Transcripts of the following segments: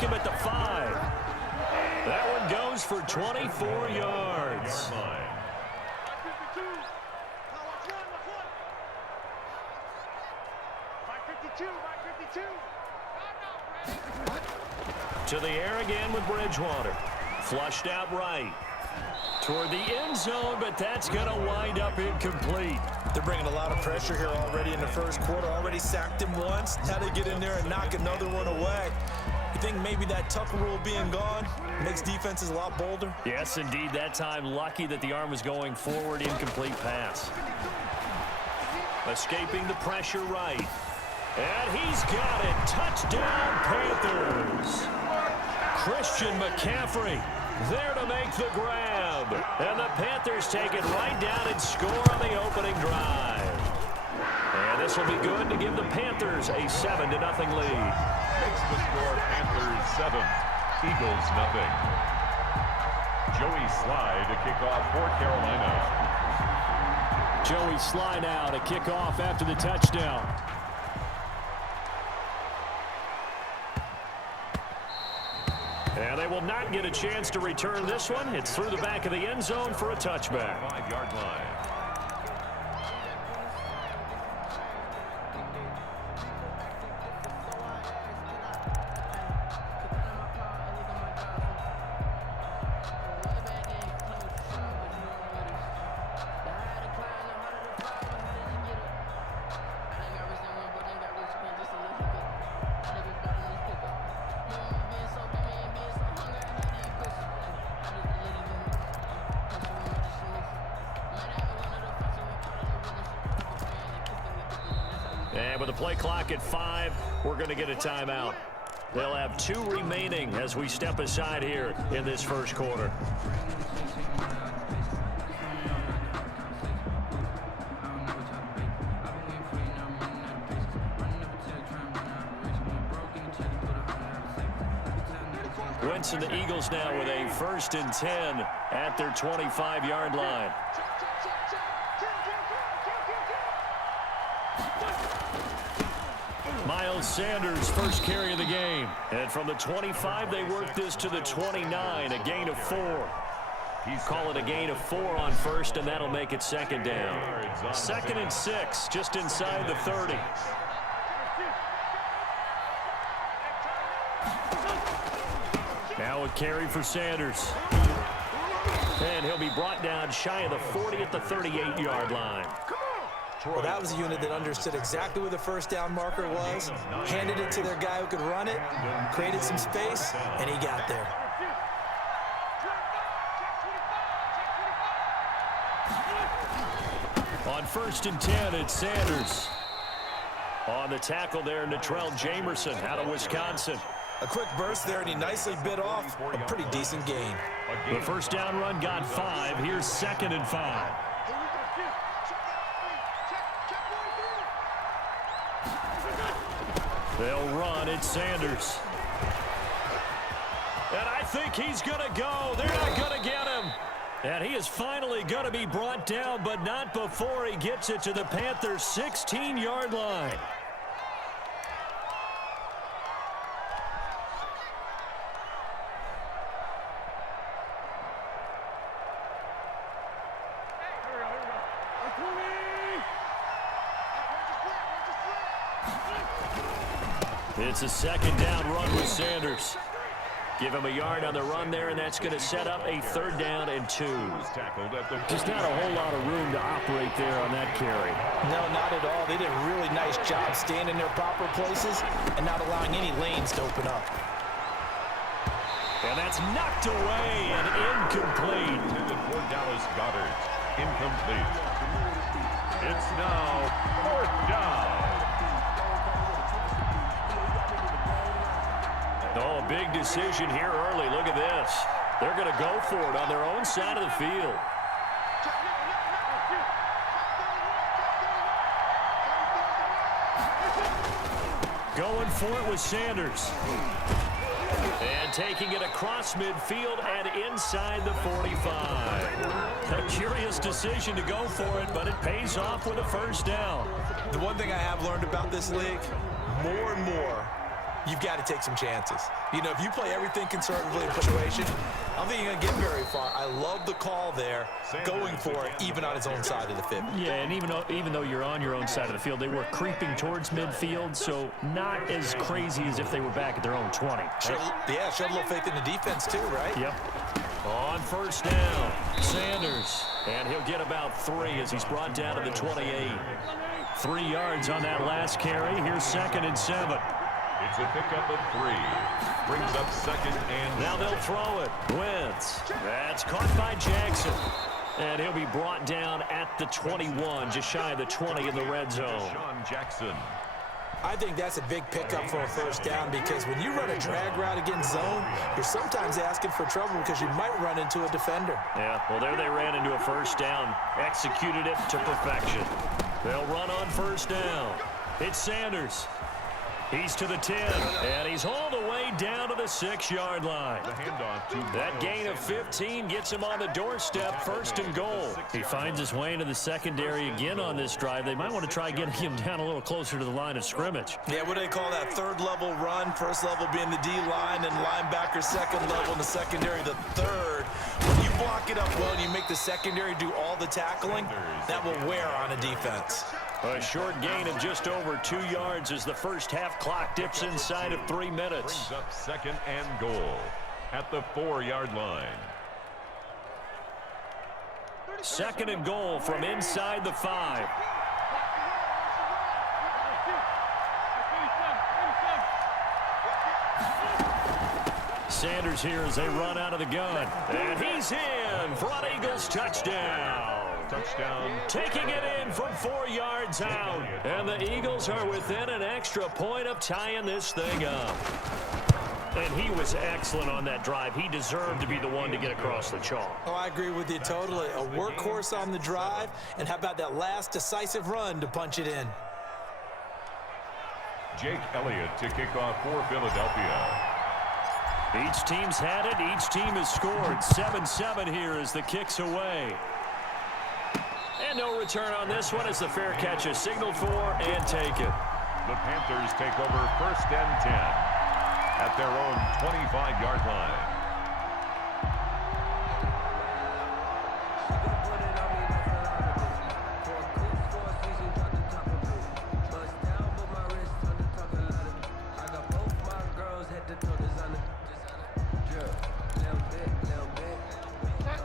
mark him at the 5. That one goes for 24 yards. To the air again with Bridgewater. Flushed out right. Toward the end zone, but that's going to wind up incomplete. They're bringing a lot of pressure here already in the first quarter. Already sacked him once. Now they get in there and knock another one away. You think maybe that Tucker rule being gone makes defenses a lot bolder? Yes, indeed. That time, lucky that the arm was going forward. Incomplete pass. Escaping the pressure right. And he's got it. Touchdown, Panthers. Christian McCaffrey there to make the grab. And the Panthers take it right down and score on the opening drive. And this will be good to give the Panthers a 7-0 lead. Makes the score Panthers 7, Eagles 0. Joey Sly to kick off for Carolina. Joey Sly now to kick off after the touchdown. And they will not get a chance to return this one. It's through the back of the end zone for a touchback. 5-yard line. And with the play clock at 5, we're going to get a timeout. They'll have 2 remaining as we step aside here in this first quarter. Winston, the Eagles now with a 1st and 10 at their 25-yard line. Miles Sanders, first carry of the game. And from the 25, they work this to the 29, a gain of 4. Call it a gain of 4 on first, and that'll make it 2nd down. 2nd and 6, just inside the 30. Now a carry for Sanders. And he'll be brought down shy of the 40 at the 38-yard line. Well, that was a unit that understood exactly where the first down marker was, handed it to their guy who could run it, created some space, and he got there. On 1st and 10, it's Sanders. On the tackle there, Natrell Jamerson out of Wisconsin. A quick burst there, and he nicely bit off a pretty decent gain. The first down run got 5. Here's 2nd and 5. They'll run. It's Sanders. And I think he's going to go. They're not going to get him. And he is finally going to be brought down, but not before he gets it to the Panthers' 16-yard line. It's a 2nd down run with Sanders. Give him a yard on the run there, and that's going to set up a 3rd down and 2. Just not a whole lot of room to operate there on that carry. No, not at all. They did a really nice job staying in their proper places and not allowing any lanes to open up. And that's knocked away and incomplete. For Dallas Goedert, incomplete. It's now 4th down. Oh, a big decision here early. Look at this. They're going to go for it on their own side of the field. Going for it with Sanders. And taking it across midfield and inside the 45. A curious decision to go for it, but it pays off with a 1st down. The one thing I have learned about this league, more and more, you've got to take some chances. You know, if you play everything conservatively in situation, I don't think you're going to get very far. I love the call there, going for it, even on his own side of the field. Yeah, and even though you're on your own side of the field, they were creeping towards midfield, so not as crazy as if they were back at their own 20. Yeah, showed a little faith in the defense too, right? Yep. On first down, Sanders, and he'll get about 3 as he's brought down to the 28. 3 yards on that last carry. Here's 2nd and 7. It's a pickup of 3. Brings up 2nd and now they'll throw it. Wentz. That's caught by Jackson. And he'll be brought down at the 21, just shy of the 20 in the red zone. Sean Jackson. I think that's a big pickup for a first down because when you run a drag route against zone, you're sometimes asking for trouble because you might run into a defender. Yeah, well, there they ran into a first down. Executed it to perfection. They'll run on first down. It's Sanders. He's to the 10, and he's hauled away down to the 6-yard line. The handoff to That gain of 15 gets him on the doorstep, 1st and goal. He finds his way into the secondary again on this drive. They might want to try getting him down a little closer to the line of scrimmage. Yeah, what do they call that? 3rd level run, 1st level being the D-line, and linebacker 2nd level, and the secondary the 3rd. When you block it up well and you make the secondary do all the tackling, that will wear on a defense. A short gain of just over 2 yards as the first half clock dips inside of 3 minutes. Brings up 2nd and goal at the 4-yard line. 2nd and goal from inside the 5. Sanders here as they run out of the gun. And he's in for an Eagles touchdown. Touchdown. Taking it in from 4 yards out. And the Eagles are within an extra point of tying this thing up. And he was excellent on that drive. He deserved to be the one to get across the chalk. Oh, I agree with you totally. A workhorse on the drive, and how about that last decisive run to punch it in? Jake Elliott to kick off for Philadelphia. Each team's had it. Each team has scored. 7-7 here as the kick's away. And no return on this one as the fair catch is signaled for and taken. The Panthers take over 1st and 10 at their own 25-yard line.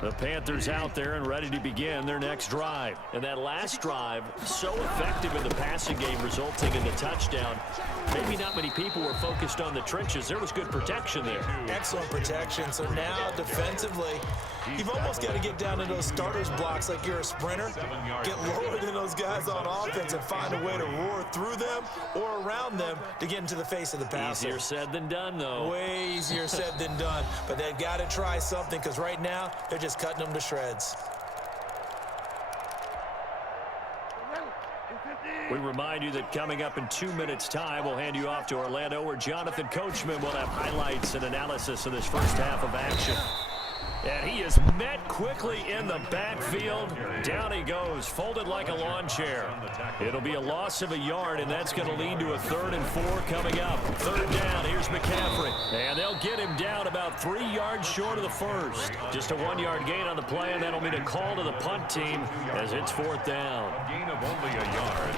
The Panthers out there and ready to begin their next drive. And that last drive, so effective in the passing game, resulting in the touchdown. Maybe not many people were focused on the trenches. There was good protection there. Excellent protection. So now defensively, you've almost got to get down to those starters blocks like you're a sprinter. Get lower than those guys on offense and find a way to roar through them or around them to get into the face of the passer. Easier said than done, though. Way easier said than done. But they've got to try something because right now they're just cutting them to shreds. We remind you that coming up in 2 minutes' time, we'll hand you off to Orlando, where Jonathan Coachman will have highlights and analysis of this first half of action. And he is met quickly in the backfield. Down he goes, folded like a lawn chair. It'll be a loss of a yard, and that's going to lead to a 3rd and 4 coming up. 3rd down, here's McCaffrey. And they'll get him down about 3 yards short of the first. Just a 1-yard gain on the play, and that'll mean a call to the punt team as it's 4th down. A gain of only a yard.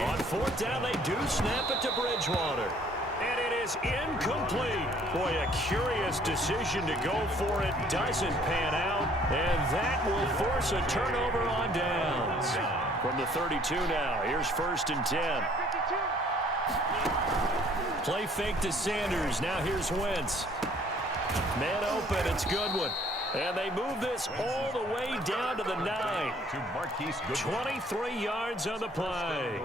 On 4th down, they do snap it to Bridgewater. And it is incomplete. Boy, a curious decision to go for it. Doesn't pan out. And that will force a turnover on downs. From the 32 now, here's 1st and 10. Play fake to Sanders. Now here's Wentz. Man open, it's Goodwin. And they move this all the way down to the 9. To Marquise Goodwin. 23 yards on the play.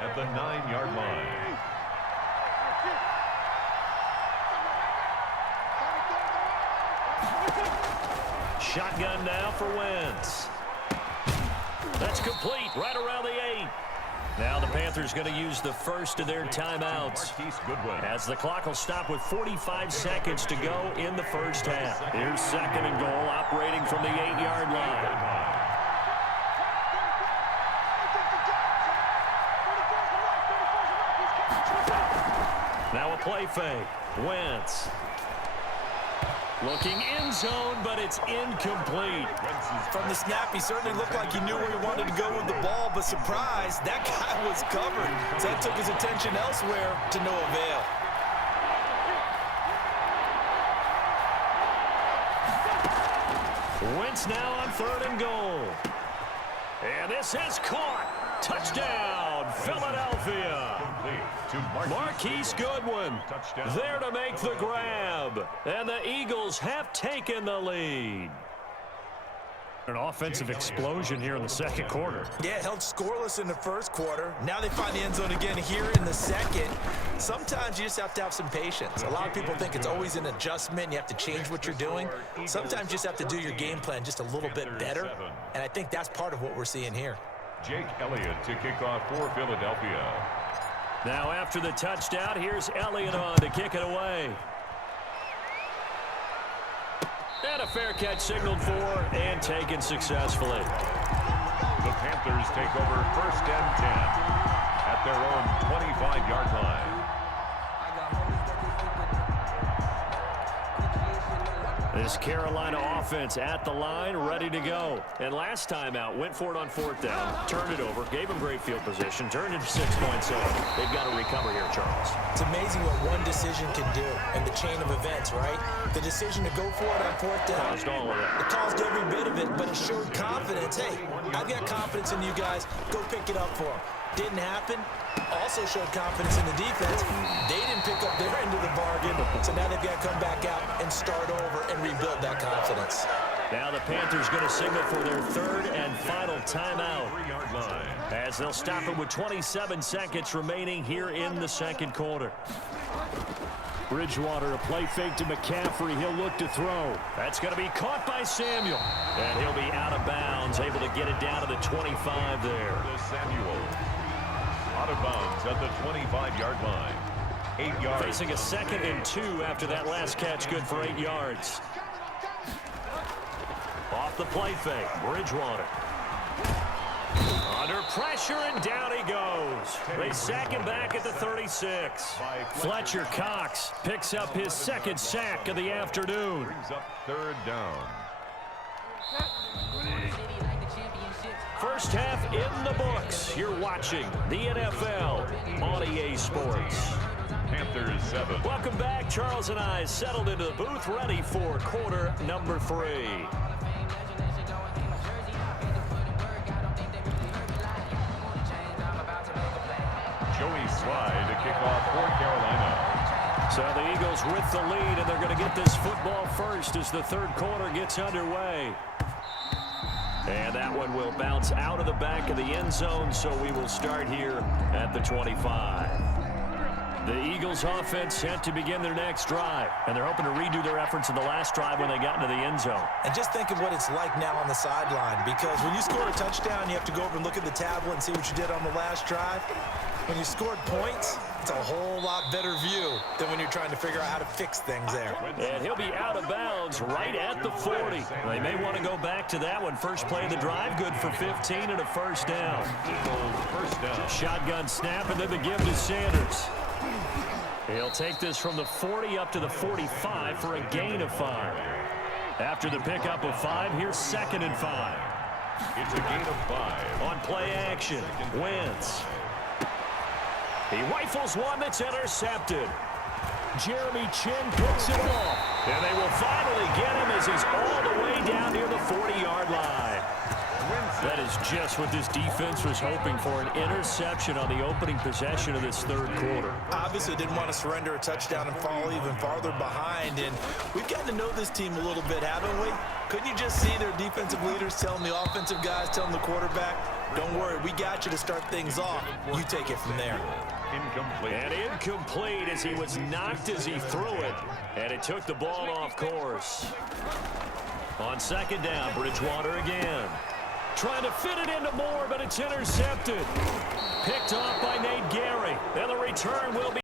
At the 9-yard line. Shotgun now for Wentz. That's complete right around the 8. Now the Panthers going to use the first of their timeouts as the clock will stop with 45 seconds to go in the first half. Here's 2nd and goal, operating from the 8-yard line. Now a play play fake. Wentz. Looking end zone, but it's incomplete. From the snap, he certainly looked like he knew where he wanted to go with the ball, but surprise, that guy was covered. So that took his attention elsewhere to no avail. Wentz now on 3rd and goal. And this is caught. Touchdown, Philadelphia. Marquise Goodwin there to make the grab. And the Eagles have taken the lead. An offensive explosion here in the second quarter. Yeah, held scoreless in the first quarter. Now they find the end zone again here in the second. Sometimes you just have to have some patience. A lot of people think it's always an adjustment. You have to change what you're doing. Sometimes you just have to do your game plan just a little bit better. And I think that's part of what we're seeing here. Jake Elliott to kick off for Philadelphia. Now after the touchdown, here's Elliott on to kick it away. And a fair catch signaled for and taken successfully. The Panthers take over 1st and 10 at their own 25-yard line. This Carolina offense at the line, ready to go. And last time out, went for it on 4th down, turned it over, gave them great field position, turned it 6 points over. They've got to recover here, Charles. It's amazing what one decision can do in the chain of events, right? The decision to go for it on 4th down. Caused all of that. It caused every bit of it, but it showed confidence. Hey, I've got confidence in you guys. Go pick it up for them. Didn't happen. Also showed confidence in the defense. They didn't pick up their end of the bargain, so now they've got to come back out and start over and rebuild that confidence. Now the Panthers going to signal for their 3rd and final timeout, as they'll stop it with 27 seconds remaining here in the second quarter. Bridgewater, a play fake to McCaffrey. He'll look to throw. That's going to be caught by Samuel. And he'll be out of bounds, able to get it down to the 25 there. Samuel out of bounds at the 25-yard line. 8 yards. Facing a 2nd and 2 after that last catch, good for 8 yards. Off the play fake, Bridgewater. Under pressure, and down he goes. They sack him back at the 36. Fletcher Cox picks up his 2nd sack of the afternoon. Brings up 3rd down. First half in the books. You're watching the NFL on EA Sports. Panthers 7. Welcome back. Charles and I settled into the booth, ready for quarter number 3. Joey Slye to kick off for Carolina. So the Eagles with the lead, and they're going to get this football first as the 3rd quarter gets underway. And that one will bounce out of the back of the end zone, so we will start here at the 25. The Eagles offense set to begin their next drive, and they're hoping to redo their efforts in the last drive when they got into the end zone. And just think of what it's like now on the sideline, because when you score a touchdown, you have to go over and look at the tablet and see what you did on the last drive. When you scored points, it's a whole lot better view than when you're trying to figure out how to fix things there. And he'll be out of bounds right at the 40. They may want to go back to that one. First play of the drive, good for 15 and a 1st down. First down. Shotgun snap, and then the give to Sanders. He'll take this from the 40 up to the 45 for a gain of 5. After the pickup of 5, here's 2nd and 5. It's a gain of 5. On play action, Wentz. He rifles one that's intercepted. Jeremy Chin picks it off. And they will finally get him as he's all the way down near the 40-yard line. That is just what this defense was hoping for, an interception on the opening possession of this 3rd quarter. Obviously didn't want to surrender a touchdown and fall even farther behind, and we've gotten to know this team a little bit, haven't we? Couldn't you just see their defensive leaders telling the offensive guys, telling the quarterback, don't worry, we got you to start things off. You take it from there. Incomplete. And incomplete as he was knocked as he threw it, and it took the ball off course. On 2nd down, Bridgewater again. Trying to fit it into Moore, but it's intercepted. Picked off by Nate Gary. And the return will be